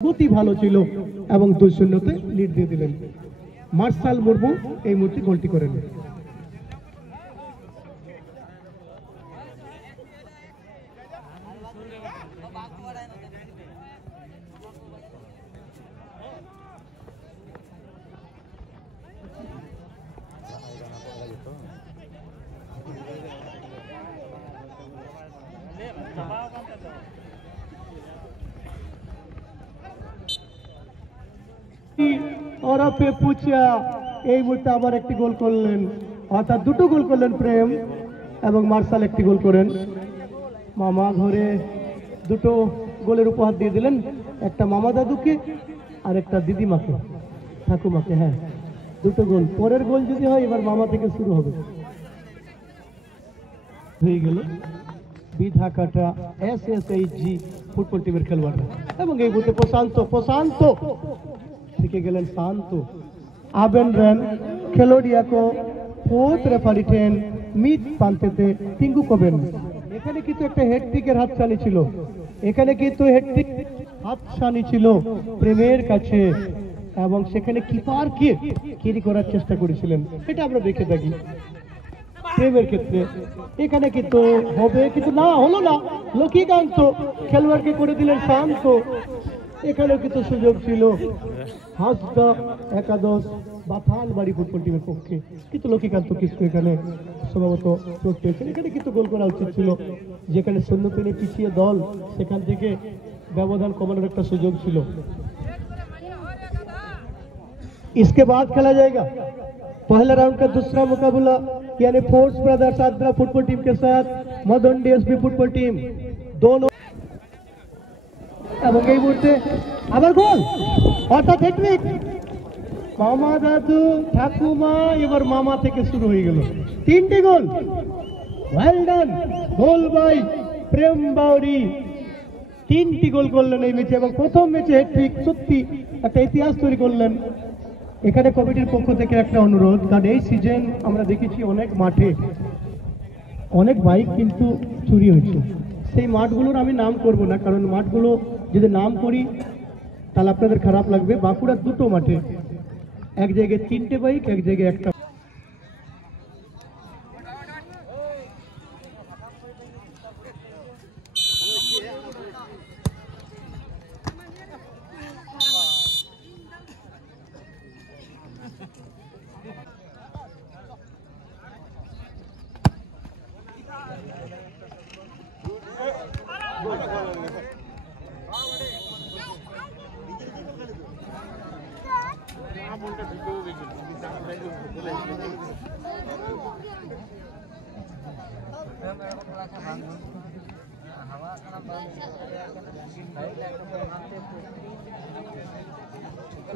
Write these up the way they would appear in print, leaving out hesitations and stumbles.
গতি ভালো ছিল এবং 2-0 লিড দিয়ে দিলেন। মার্শাল মুর্মু এই মুহূর্তে গোলটি করেন। ওরফে পুচিয়া এই মুহূর্তে আবার একটি গোল করলেন, অর্থাৎ দুটো গোল করলেন প্রেম এবং মার্শাল একটি গোল করেন। মামা ঘরে দুটো গোলের উপহার দিয়ে দিলেন, একটা মামা দাদুকে আর একটা দিদিমাকে, ঠাকুমাকে। হ্যাঁ, দুটো গোল। পরের গোল যদি হয় এবার মামা থেকে শুরু হবে। হয়ে গেল বিধাকাটা SSHG ফুটবল টিমের খেলোয়াড়রা এবং এই মুহূর্তে প্রশান্ত থেকে গেলেন শান্ত। আবেন রেন খেলোডিয়া को फोर्थ रेफारी ঠেন মিড পান্তেতে টিঙ্গু কবেন। এখানে কিন্তু একটা হেডট্রিকের হাতছানি ছিল, এখানে কিন্তু হেডট্রিক হাতছানি ছিল প্রেমের কাছে এবং সেখানে কিপারকে ক্যারি করার চেষ্টা করেছিলেন, এটা আমরা দেখে থাকি প্রেমের ক্ষেত্রে। এখানে কিন্তু হবে, কিন্তু না হলো না। লক্ষ্মীকান্ত খেলোয়াড়কে করে দিলেন শান্ত। এখানেও কিন্তু সুযোগ ছিল হাসদা একাদশ বাথানবাড়ি ফুটবল টিমের পক্ষে, কিন্তু লক্ষ্মীকান্ত কিছু এখানে সম্ভবত চোট পেয়েছেন। এখানে কিন্তু গোল করা উচিত ছিল, যেখানে 0-3 পিছিয়ে দল, সেখান থেকে ব্যবধান কমানোর একটা সুযোগ ছিল। इसके बाद खेला जाएगा पहला राउंड का दूसरा मुकाबला, यानी Force Brothers Adra football team के साथ मदन DSB फुटबॉल टीम। दोनों এবং এই মুহূর্তে আবার গোল, অর্থাৎ হ্যাট্রিক। মামা দাদু ঠাকুমা, এবার মামা থেকে শুরু হয়ে গেল। 3টি গোল, ওয়েল ডান, গোল বাই প্রেম বাউরি। 3টি গোল করলেন এই ম্যাচে এবং প্রথম ম্যাচে হ্যাট্রিক, সত্যি একটা ইতিহাস তৈরি করলেন। এখানে কমিটির পক্ষ থেকে একটা অনুরোধ, কারণ এই সিজন আমরা দেখেছি অনেক মাঠে অনেক বাইক কিন্তু চুরি হয়েছে। সেই মাঠগুলোর আমি নাম করব না, কারণ মাঠগুলো যদি নাম করি তাহলে আপনাদের খারাপ লাগবে। বাঁকুড়ার দুটো মাঠে, এক জায়গায় 3টে বাইক, এক জায়গায় একটা।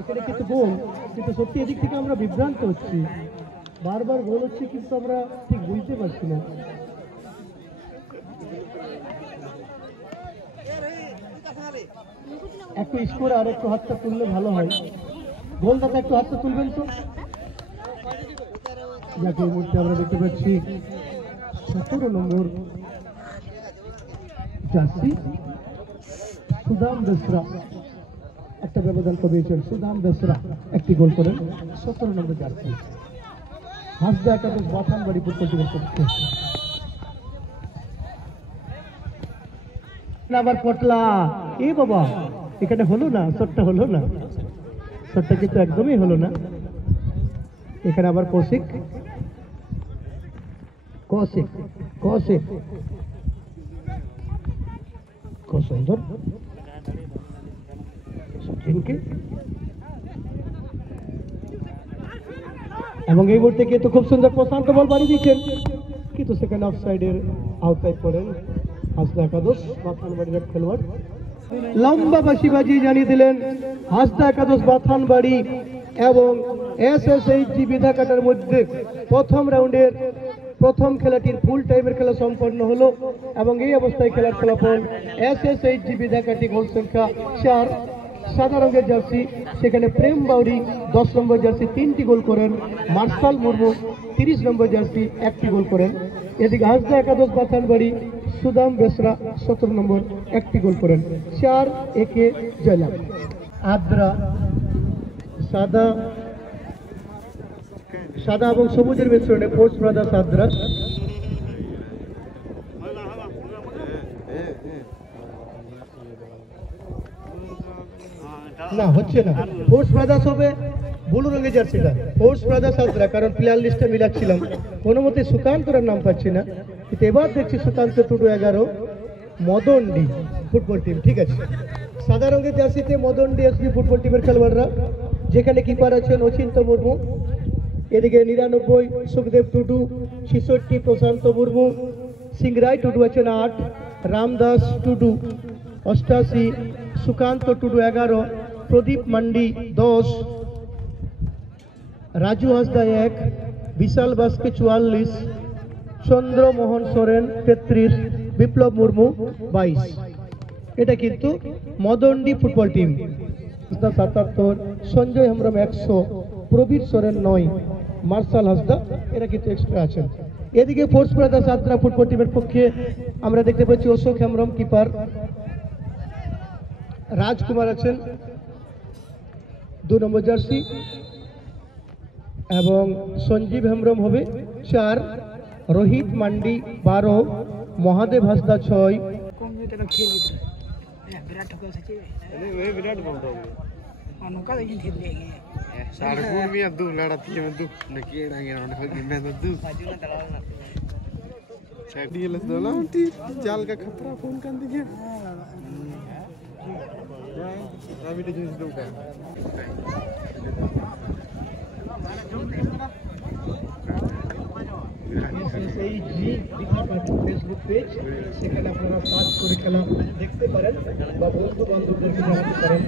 এখানে কিন্তু গোল, কিন্তু সত্যি এদিক থেকে আমরা বিভ্রান্ত হচ্ছি, বারবার গোল হচ্ছে কিন্তু আমরা ঠিক বুঝতে পারছি না। একটু স্কোর আর একটু হাতটা তুললে ভালো হয়। গোলদাতা একটু হাতটা তুলবেন তো। যাকে এই মুহূর্তে আমরা দেখতে পাচ্ছি 17 নম্বর জার্সি সুদাম বেসরা একটা ব্যবধান কমিয়েছেন। সুদাম বেসরা একটি গোল করেন, 17 নম্বর জার্সি হাসদা একাদশ বাথানবাড়ি ফুটবল টিমের পক্ষে। আবার পটলা, এ বাবা এখানে হলো না, শটটা হলো না, শটটা কিন্তু একদমই হলো না। এখানে আবার কৌশিক কৌশিক কৌশিক খুব সুন্দর সচিনকে, এবং এই মুহূর্তে কিন্তু খুব সুন্দর প্রশান্ত বল বাড়ি দিচ্ছেন, কিন্তু সেখানে অফসাইডের আওতায় পড়েন হাসদা একাদশ বাথানবাড়ির এক খেলোয়াড়। লম্বা বাঁশিবাজি জানিয়ে দিলেন হাসদা একাদশ বাথানবাড়ি এবং SSHG বিধাকাটার মধ্যে প্রথম রাউন্ডের প্রথম খেলাটির ফুল টাইমের খেলা সম্পন্ন হলো এবং এই অবস্থায় খেলার ফলাফল SSHG বিধাকাটি গোল সংখ্যা 4, সাদা রঙের জার্সি, সেখানে প্রেম বাউরি 10 নম্বর জার্সি 3টি গোল করেন, মার্শাল মুর্মু 30 নম্বর জার্সি 1টি গোল করেন। এদিকে হাসদা একাদশ বাথানবাড়ি সুদাম বেসরা 17 নম্বর 1টি গোল করেন। 4-1 জয়লাভ। আদ্রা সাদা সাদা এবং সবুজের মিশ্রণে ফোর্স ব্রাদার্স আদ্রা। না হচ্ছে না, ফোর্স ব্রাদার্স হবে ব্লু রঙের জার্সিটা, ফোর্স ব্রাদার্স আদ্রা, কারণ প্লেয়ার লিস্টে মিলাচ্ছিলাম কোনো মতে সুকান্তর নাম পাচ্ছি না, কিন্তু এবার দেখছি সুকান্ত টুডু 11 মদনডি ফুটবল টিম। ঠিক আছে, সাদা রঙের জার্সিতে মদনডি এসবি ফুটবল টিমের খেলোয়াড়রা, যেখানে কিপার আছেন অচিন্ত মুর্মু, এদিকে 99 সুখদেব টুডু, 66 প্রশান্ত মুর্মু, সিংরাই টুডু আছেন 8, রামদাস টুডু 88, সুকান্ত টুডু 11, প্রদীপ মান্ডি 10, রাজু হাসদা 1, বিশাল বাস্কে 44, চন্দ্রমোহন সোরেন 33, বিপ্লব মুর্মু 22। এটা কিন্তু Madandi football team. 77, Sanjay Hembrom 100, Prabir Soren 9, Marshal Hasda, এরা কিন্তু এক্সট্রা আছেন। এদিকে ফোর্স ব্রাদার্স আদ্রা ফুটবল টিমের পক্ষে আমরা দেখতে পাচ্ছি অশোক হেমব্রম কিপার, রাজকুমার আছেন 2 নম্বর জার্সি, এবং সঞ্জীব হেমব্রম হবে 4, রোহিত মান্ডি 12, মহাদেব হাসদা 6। जाल का खतरा फोन कर दीजिए ফেসবুক পেজ, সেখানে আপনারা সার্চ করে খেলা দেখতে পারেন বা বন্ধু বান্ধবদেরকে জানাতে পারেন।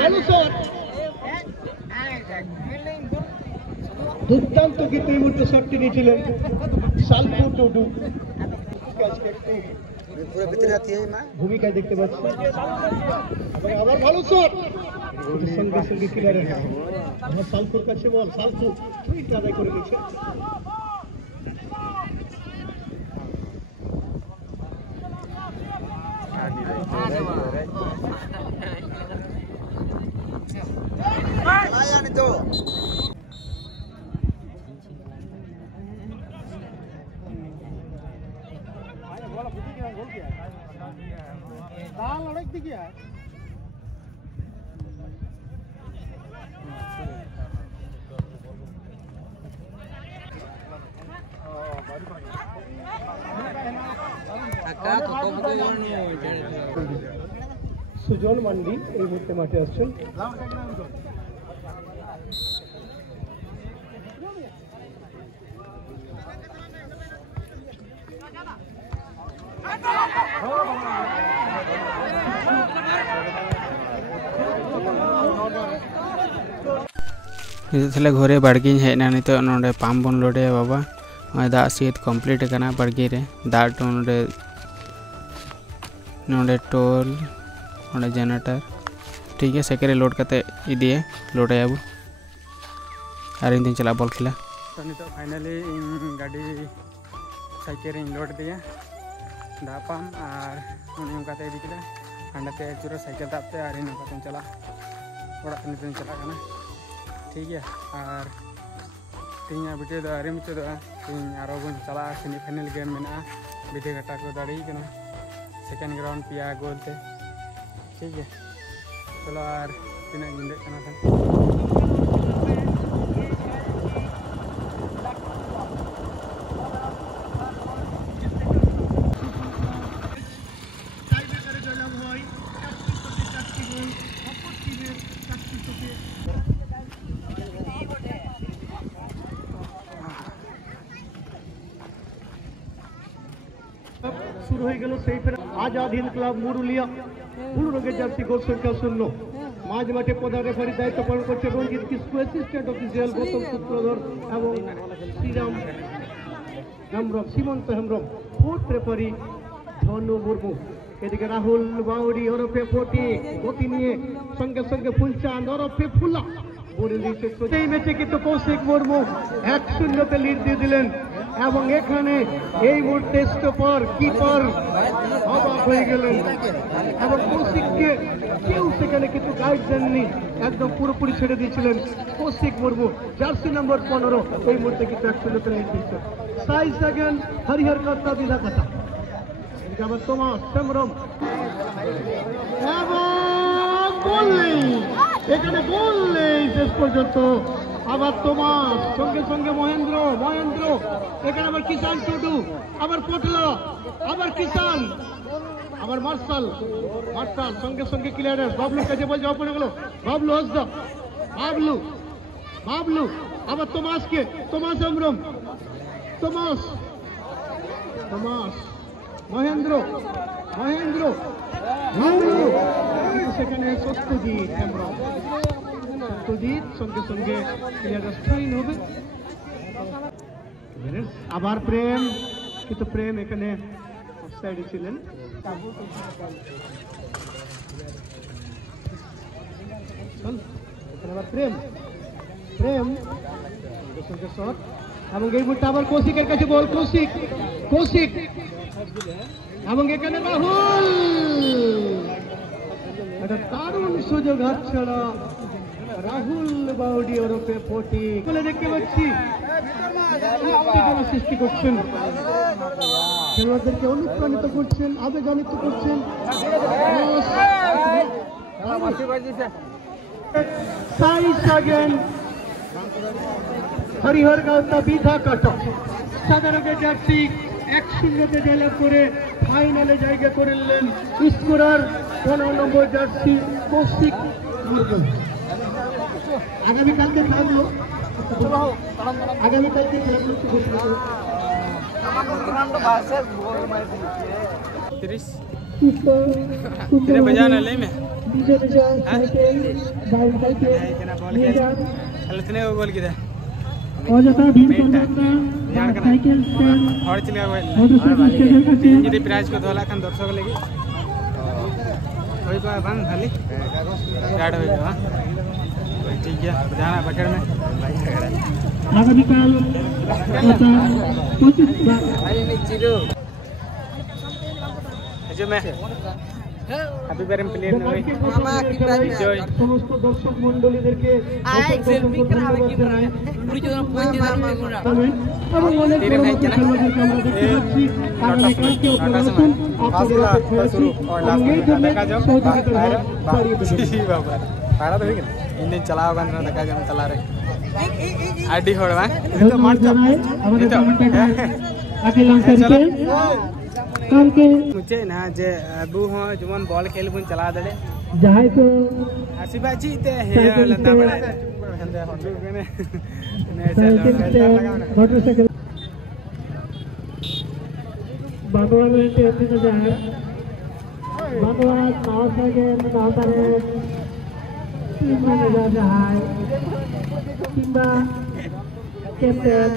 ভালো শট, দুর্দান্ত কিন্তু এই মুহূর্তে শটটি নিয়েছিলেন সালকু টুডু, ভূমিকায় দেখতে পাচ্ছি। আবার ভালো শট, সঙ্গে সঙ্গে কিনারে আমার সালকুর কাছে বল, সালকু সুইট আদায় করে দিচ্ছে। সুজন মান্ডি এই মুহূর্তে মাঠে আসছেন। नित घरे बाड़गी हेना नित नोडे पाम बन लोडे बाबा दा सीट कमप्लीट करना बाड़गी रे दा नोडे नोडे टोल नोडे जनरेटर ठीक है सेकेंड लोड करते इदिए लोड आबू और इन दिन चला बॉल खेला तो नित फाइनली गाड़ी साइकेल लोड दिया दा पाम और उन्हें उनका इदी किला अंडाते चूरा साइकेल दाबते और इन उनका चला ओड़ा नित चला करना ठीक है। और तीन वीडियो दो अरे मुझे तीन और बन चला सेमीफाइनल गेम में बीते घटा को दाड़ी सेकेंड ग्राउंड पिया गोलते ठीक है। चलो और तीन जिंदे करना था শুরু হয়ে গেল সেই আজাদ হিন্দ ক্লাব মুরুলিয়া ব্লু রঙের জার্সি গোল সংখ্যা 0। মাঝ মাঠে প্রধান রেফারি দায়িত্ব পালন করছে রঞ্জিত কিসকু, অ্যাসিস্ট্যান্ট অফিসিয়াল গৌতম সূত্রধর এবং শ্রীরাম হেমব্রম সীমন্ত হেমব্রম, ফুট রেফারি ধনু মুর্মু। এদিকে রাহুল বাউরি ওরফে ফটি গতি নিয়ে সঙ্গে সঙ্গে ফুলচাঁদ ওরফে ফুলা বলে দিয়েছে। এই ম্যাচে কিন্তু কৌশিক মুর্মু 1-0 লিড দিয়ে দিলেন এবং এখানে এই মুহূর্তে স্টপার কিপার অবাক হয়ে গেলেন এবং কৌশিককে কেউ সেখানে কিন্তু গাইড দেননি, একদম পুরোপুরি ছেড়ে দিয়েছিলেন কৌশিক মুর্মু, জার্সি নম্বর 15 এই মুহূর্তে কিন্তু 1-0 লিড দিচ্ছে। 6 সেকেন্ড হরিহর কর্তা বিধা কাটা আবার তোমার সমরম এবং গোল নেই, এখানে গোল নেই শেষ পর্যন্ত। আবার তোমার সঙ্গে সঙ্গে মহেন্দ্র এখানে আবার কিষান টুডু, আবার পটলা, আবার কিষান, আবার মার্শাল সঙ্গে সঙ্গে ক্লিয়ারেন্স বাবলুর কাছে বল যাওয়া পড়ে গেল, বাবলু হসদা বাবলু আবার তোমাস আমরম মহেন্দ্র সেখানে সত্যজিৎ সঙ্গে সঙ্গে ক্লিয়ারেন্স হবে। আবার প্রেম, কিন্তু প্রেম এখানে অফসাইডে ছিলেন। প্রেম শট এবং এই মুহূর্তে আবার কৌশিকের কাছে বল, কৌশিক এবং এখানে রাহুল, একটা দারুণ সুযোগ হাতছাড়া রাহুল বাউডি ওরফে ফটি বলে দেখতে পাচ্ছি সৃষ্টি করছেন, খেলোয়াড়দেরকে অনুপ্রাণিত করছেন, আবেগান্বিত করছেন। হরিহর গাঁওতা বিধা কাটা সাধারণের জার্সি 1-0 জয়লাভ করে ফাইনালে জায়গা করে নিলেন স্কোরার 15 নম্বর জার্সি কৌশিক মুর্মু। আগামীকালকে খেলাধুলো बजाना ले में बोल के जी प्राइज को धोला खान दर्शक लगी बंग खाली गाड़ हो गया ठीक है जाना पकड़ में आगामीकाल जो मैं हैप्पी बर्थडे प्लेयर সমস্ত দর্শক মণ্ডলীদেরকে इंडियन चलाओ देखा जम चला रहे आईडी होड़वा मुझे ना जे अबू हो जुमन बॉल खेल बुन चला दड़े जहां को आसिबा जीते हे लंदा बड़ा हंदे हंदू ने मोटरसाइकिल भगवान में ऐसे तो जाए भगवान नाव के नाव तारे टीम में जा है टीम कैप्टन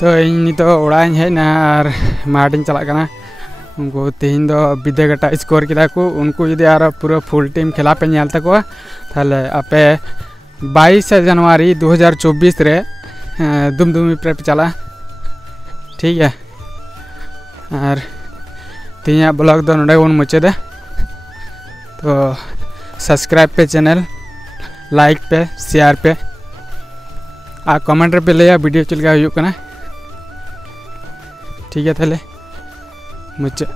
तो इन तो ओड़ा हेना और मार्टिन चला करना उनको तीन दो विद्यागटा स्कोर किया को उनको यदि यार पूरा फुल टीम खेला पे नेल तक ताले आपे 22 जनवरी 2024 रे दुमदुमी पे चला ठीक है और तीन ब्लॉग दो नोडे उन मुचादे तो सब्सक्राइब पे चैनल लाइक पे शेयर पे आ कमेंट पे लिया वीडियो चलका ठीक है ताले मुझे